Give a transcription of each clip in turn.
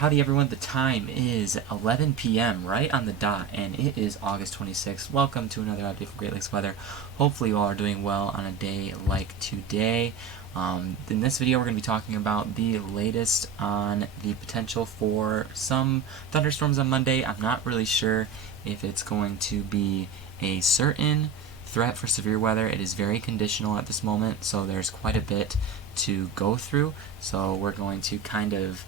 Howdy everyone, the time is 11 p.m. right on the dot, and it is August 26th. Welcome to another update for Great Lakes weather. Hopefully you all are doing well on a day like today. In this video we're going to be talking about the latest on the potential for some thunderstorms on Monday. I'm not really sure if it's going to be a certain threat for severe weather. It is very conditional at this moment, so there's quite a bit to go through. So we're going to kind of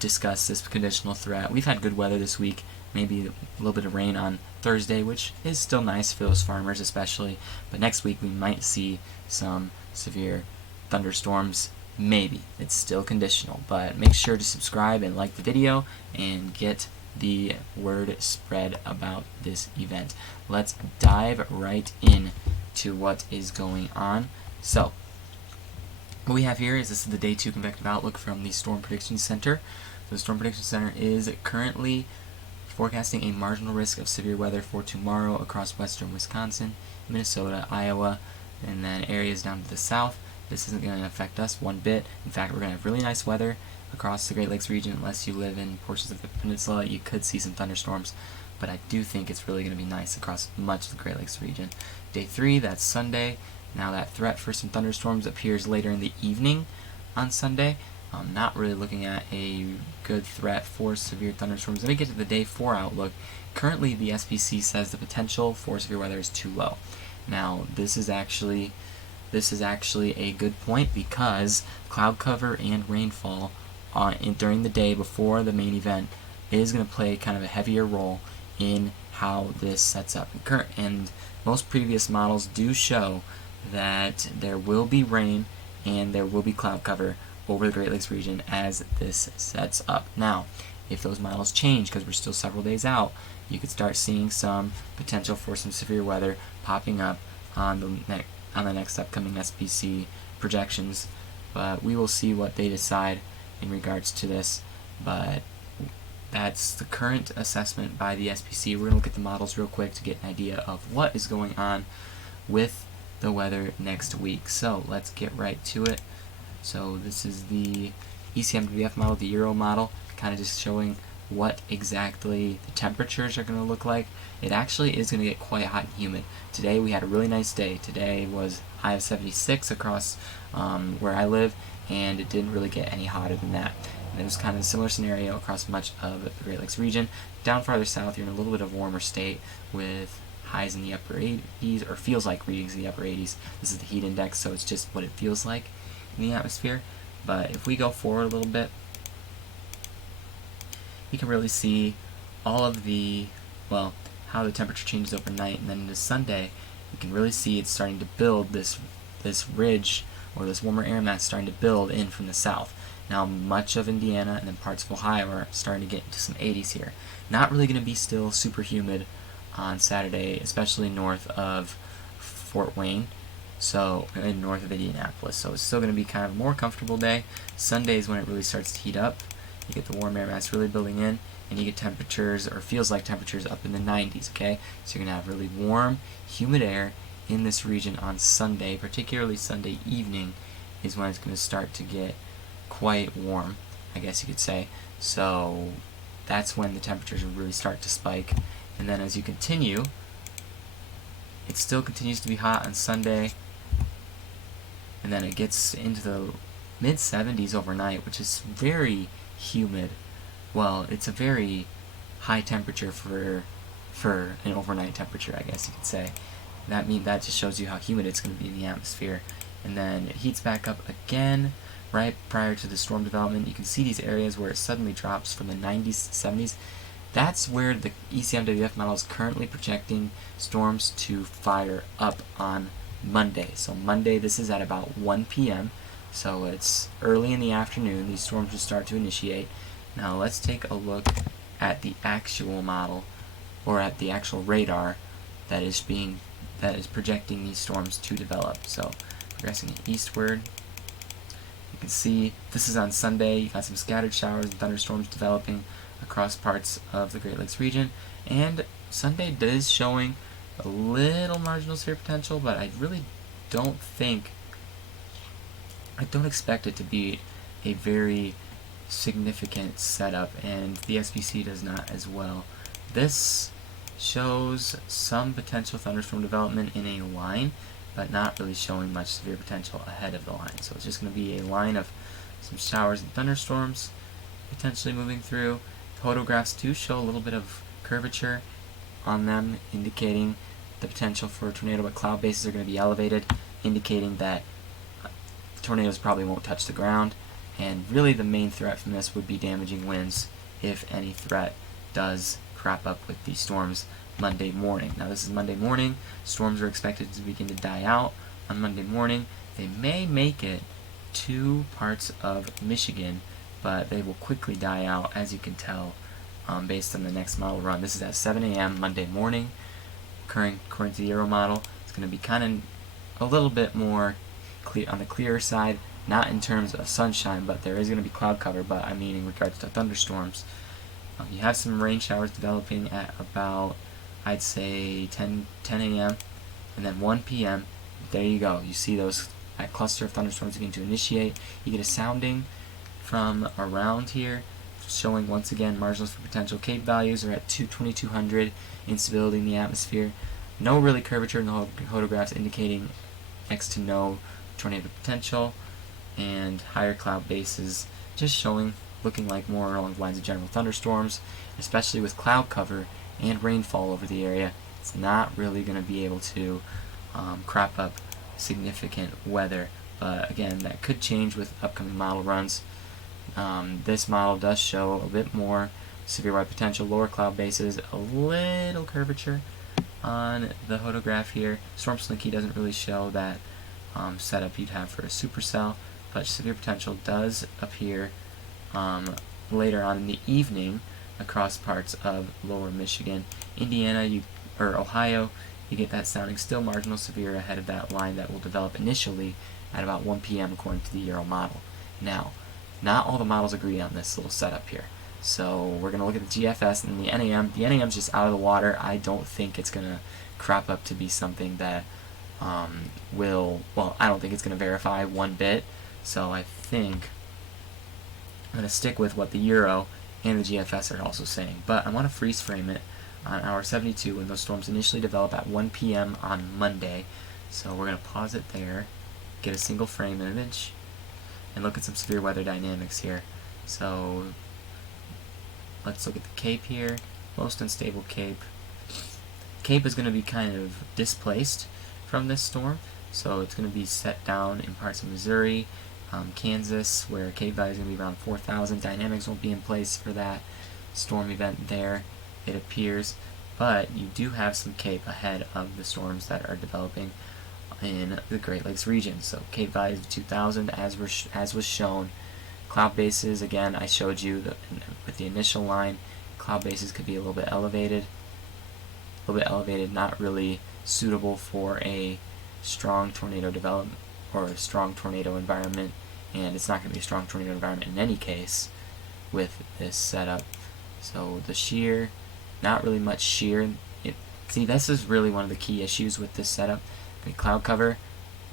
discuss this conditional threat. We've had good weather this week, maybe a little bit of rain on Thursday, which is still nice for those farmers especially, but next week we might see some severe thunderstorms. Maybe. It's still conditional, but make sure to subscribe and like the video and get the word spread about this event. Let's dive right in to what is going on. So what we have here is this is the Day 2 convective outlook from the Storm Prediction Center. So the Storm Prediction Center is currently forecasting a marginal risk of severe weather for tomorrow across western Wisconsin, Minnesota, Iowa, and then areas down to the south. This isn't going to affect us one bit. In fact, we're going to have really nice weather across the Great Lakes region. Unless you live in portions of the peninsula, you could see some thunderstorms, but I do think it's really going to be nice across much of the Great Lakes region. Day 3, that's Sunday. Now that threat for some thunderstorms appears later in the evening on Sunday. I'm not really looking at a good threat for severe thunderstorms. Let me get to the Day 4 outlook. Currently the SPC says the potential for severe weather is too low. Now this is actually a good point, because cloud cover and rainfall during the day before the main event is going to play kind of a heavier role in how this sets up. And most previous models do show that there will be rain and there will be cloud cover over the Great Lakes region as this sets up. Now, if those models change, because we're still several days out, you could start seeing some potential for some severe weather popping up on the next upcoming SPC projections. But we will see what they decide in regards to this. But that's the current assessment by the SPC. We're going to look at the models real quick to get an idea of what is going on with the weather next week. So let's get right to it. So this is the ECMWF model, the Euro model, kind of just showing what exactly the temperatures are going to look like. It actually is going to get quite hot and humid. Today we had a really nice day. Today was high of 76 across where I live, and it didn't really get any hotter than that. And it was kind of a similar scenario across much of the Great Lakes region. Down farther south, you're in a little bit of warmer state with highs in the upper 80s, or feels like readings in the upper 80s. This is the heat index, so it's just what it feels like in the atmosphere. But if we go forward a little bit, you can really see all of the, well, how the temperature changes overnight, and then into Sunday, you can really see it's starting to build this ridge, or this warmer air mass starting to build in from the south. Now much of Indiana and then parts of Ohio are starting to get into some 80s here. Not really going to be still super humid on Saturday, especially north of Fort Wayne, so and north of Indianapolis. So it's still going to be kind of a more comfortable day. Sunday is when it really starts to heat up. You get the warm air mass really building in, and you get temperatures, or feels like temperatures, up in the 90s, okay? So you're going to have really warm, humid air in this region on Sunday. Particularly Sunday evening is when it's going to start to get quite warm, I guess you could say. So that's when the temperatures will really start to spike. And then as you continue, it still continues to be hot on Sunday, and then it gets into the mid-70s overnight, which is very humid. Well, it's a very high temperature for an overnight temperature, I guess you could say. That just shows you how humid it's going to be in the atmosphere. And then it heats back up again right prior to the storm development. You can see these areas where it suddenly drops from the 90s to 70s. That's where the ECMWF model is currently projecting storms to fire up on Monday. So Monday, this is at about 1 p.m. So it's early in the afternoon. These storms will start to initiate. Now let's take a look at the actual model, or at the actual radar that is projecting these storms to develop. So progressing eastward, you can see this is on Sunday. You got some scattered showers and thunderstorms developing across parts of the Great Lakes region, and Sunday is showing a little marginal severe potential, but I really don't expect it to be a very significant setup, and the SPC does not as well. This shows some potential thunderstorm development in a line, but not really showing much severe potential ahead of the line. So it's just going to be a line of some showers and thunderstorms potentially moving through. Photographs do show a little bit of curvature on them, indicating the potential for a tornado, but cloud bases are going to be elevated, indicating that tornadoes probably won't touch the ground. And really the main threat from this would be damaging winds, if any threat does crop up with these storms Monday morning. Now this is Monday morning. Storms are expected to begin to die out on Monday morning. They may make it to parts of Michigan, but they will quickly die out, as you can tell based on the next model run. This is at 7 a.m. Monday morning, according to the Euro model. It's going to be kind of a little bit more clear on the clearer side, not in terms of sunshine, but there is going to be cloud cover, but I mean in regards to thunderstorms. You have some rain showers developing at about, I'd say, 10 a.m. and then 1 p.m. There you go. You see that cluster of thunderstorms begin to initiate. You get a sounding from around here, showing once again marginals for potential Cape values are at 2200, instability in the atmosphere. No really curvature in the photographs, indicating next to no tornado potential, and higher cloud bases just showing, looking like more along the lines of general thunderstorms, especially with cloud cover and rainfall over the area. It's not really going to be able to crop up significant weather, but again, that could change with upcoming model runs. This model does show a bit more severe weather potential, lower cloud bases, a little curvature on the photograph here. Storm Slinky doesn't really show that setup you'd have for a supercell, but severe potential does appear later on in the evening across parts of lower Michigan. Indiana, or Ohio, you get that sounding still marginal severe ahead of that line that will develop initially at about 1 p.m. according to the Euro model. Now, not all the models agree on this little setup here. So we're going to look at the GFS and the NAM. The NAM is just out of the water. I don't think it's going to crop up to be something that I don't think it's going to verify one bit. So I think I'm going to stick with what the Euro and the GFS are also saying. But I want to freeze frame it on hour 72 when those storms initially develop at 1 p.m. on Monday. So we're going to pause it there, get a single frame image, and look at some severe weather dynamics here. So let's look at the Cape here. Most unstable Cape. Cape is going to be kind of displaced from this storm, so it's going to be set down in parts of Missouri, Kansas, where Cape value is going to be around 4,000. Dynamics won't be in place for that storm event there, it appears, but you do have some Cape ahead of the storms that are developing in the Great Lakes region. So Cape values of 2,000 as was shown. Cloud bases, again, I showed you with the initial line, cloud bases could be a little bit elevated, not really suitable for a strong tornado development or a strong tornado environment, and it's not going to be a strong tornado environment in any case with this setup. So the shear, not really much shear. See, this is really one of the key issues with this setup. The cloud cover,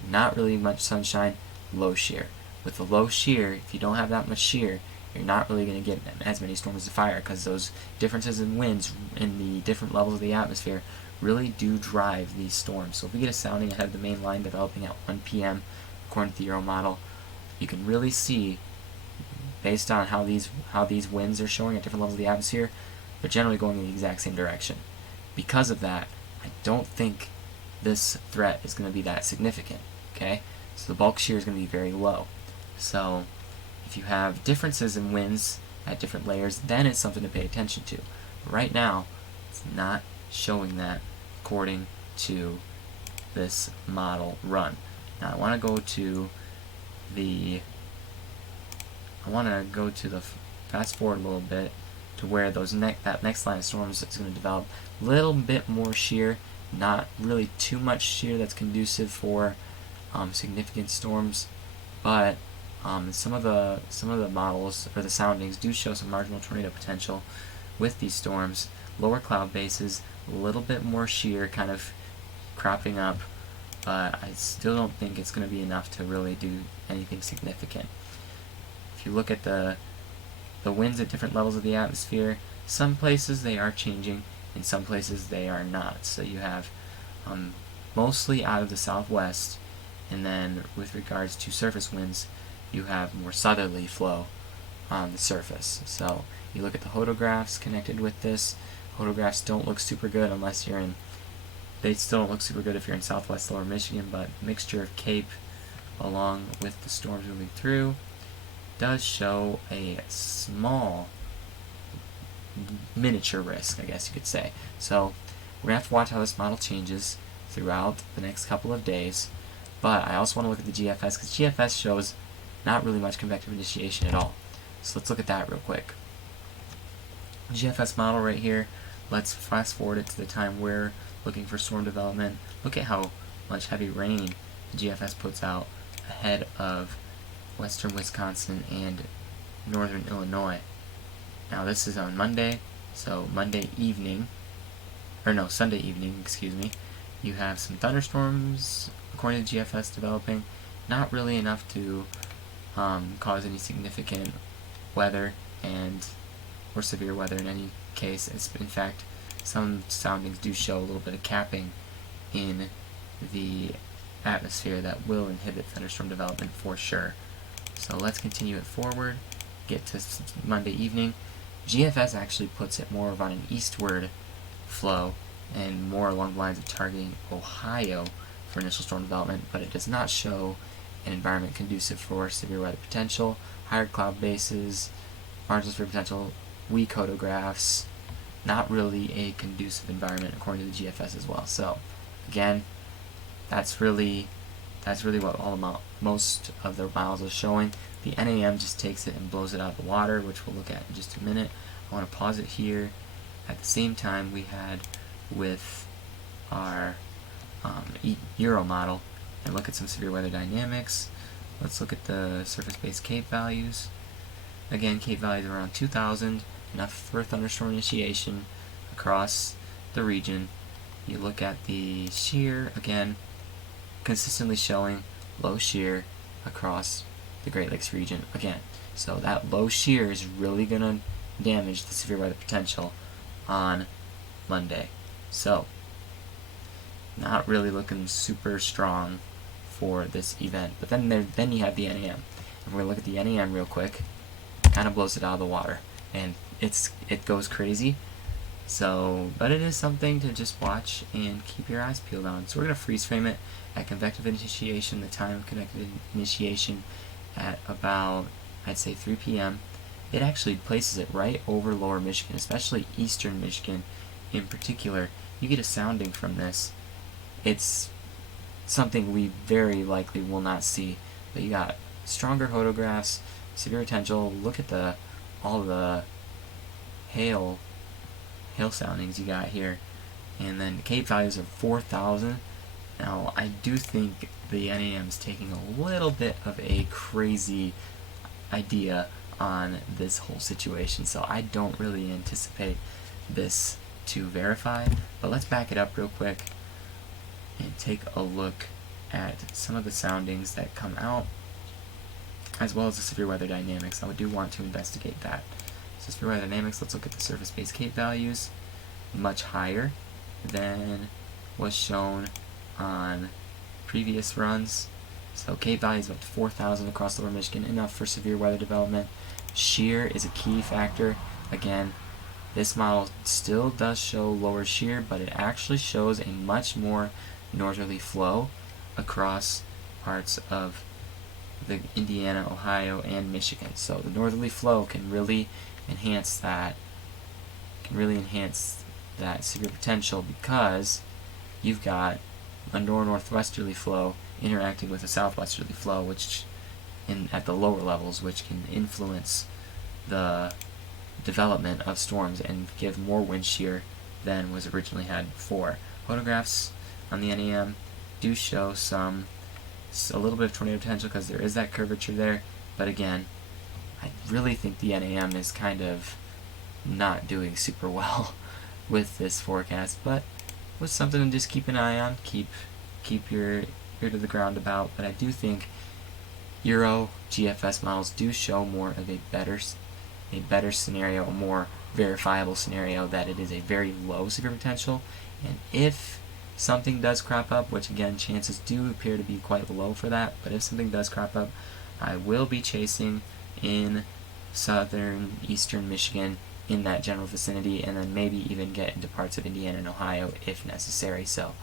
not really much sunshine, low shear. With the low shear, if you don't have that much shear, you're not really going to get as many storms of fire, because those differences in winds in the different levels of the atmosphere really do drive these storms. So if we get a sounding ahead of the main line developing at 1 p.m. according to the Euro model, you can really see, based on how these winds are showing at different levels of the atmosphere, they're generally going in the exact same direction. Because of that, I don't think this threat is going to be that significant. Okay, so the bulk shear is going to be very low. So if you have differences in winds at different layers, then it's something to pay attention to. Right now, it's not showing that according to this model run. Now I want to go to the fast forward a little bit to where that next line of storms is going to develop a little bit more shear, not really too much shear that's conducive for significant storms, but some of the models or the soundings do show some marginal tornado potential with these storms. Lower cloud bases, a little bit more shear kind of cropping up, but I still don't think it's going to be enough to really do anything significant. If you look at the the winds at different levels of the atmosphere, some places they are changing, in some places they are not. So you have mostly out of the southwest, and then with regards to surface winds, you have more southerly flow on the surface. So you look at the photographs connected with this. Photographs don't look super good unless you're in, they still don't look super good if you're in southwest lower Michigan, but mixture of Cape along with the storms moving through does show a small miniature risk, I guess you could say. So we're going to have to watch how this model changes throughout the next couple of days, but I also want to look at the GFS, because GFS shows not really much convective initiation at all. So let's look at that real quick. GFS model right here, let's fast forward it to the time we're looking for storm development. Look at how much heavy rain the GFS puts out ahead of western Wisconsin and northern Illinois. Now this is on Monday, so Sunday evening, excuse me, you have some thunderstorms, according to GFS, developing. Not really enough to cause any significant weather or severe weather in any case. In fact, some soundings do show a little bit of capping in the atmosphere that will inhibit thunderstorm development for sure. So let's continue it forward, get to Monday evening. GFS actually puts it more of on an eastward flow and more along the lines of targeting Ohio for initial storm development, but it does not show an environment conducive for severe weather potential, higher cloud bases, margins for potential, weak photographs, not really a conducive environment according to the GFS as well. So again, that's really what most of the models are showing. The NAM just takes it and blows it out of the water, which we'll look at in just a minute. I want to pause it here. At the same time we had with our Euro model and look at some severe weather dynamics. Let's look at the surface-based Cape values. Again, Cape values are around 2,000, enough for thunderstorm initiation across the region. You look at the shear, again, consistently showing low shear across the Great Lakes region again. So that low shear is really going to damage the severe weather potential on Monday. So not really looking super strong for this event. But then you have the NAM. And we're going to look at the NAM real quick. Kind of blows it out of the water. And it goes crazy. So, but it is something to just watch and keep your eyes peeled on. So we're going to freeze frame it at convective initiation, the time of convective initiation at about, I'd say 3 p.m. It actually places it right over lower Michigan, especially eastern Michigan in particular. You get a sounding from this. It's something we very likely will not see. But you got stronger photographs, severe potential. Look at all the hail soundings you got here. And then Cape values of 4,000. Now, I do think the NAM is taking a little bit of a crazy idea on this whole situation, so I don't really anticipate this to verify. But let's back it up real quick and take a look at some of the soundings that come out, as well as the severe weather dynamics. I do want to investigate that. So severe weather dynamics, let's look at the surface-based Cape values. Much higher than was shown on previous runs. So Cape values up to 4,000 across lower Michigan, enough for severe weather development. Shear is a key factor. Again, this model still does show lower shear, but it actually shows a much more northerly flow across parts of the Indiana, Ohio, and Michigan. So the northerly flow can really enhance that severe potential, because you've got a northwesterly flow interacting with a southwesterly flow, which at the lower levels, which can influence the development of storms and give more wind shear than was originally had before. Photographs on the NAM do show a little bit of tornado potential because there is that curvature there, but again, I really think the NAM is kind of not doing super well with this forecast, but was something to just keep an eye on, keep your ear to the ground about. But I do think Euro GFS models do show more of a better a better scenario, a more verifiable scenario, that it is a very low severe potential. And if something does crop up, which again chances do appear to be quite low for that, but if something does crop up, I will be chasing in southern eastern Michigan, in that general vicinity, and then maybe even get into parts of Indiana and Ohio if necessary. So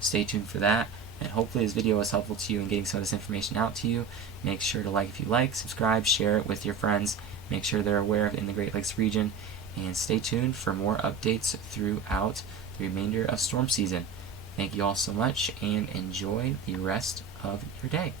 stay tuned for that, and hopefully this video was helpful to you in getting some of this information out to you. Make sure to like if you like, subscribe, share it with your friends, make sure they're aware of it in the Great Lakes region, and stay tuned for more updates throughout the remainder of storm season. Thank you all so much, and enjoy the rest of your day.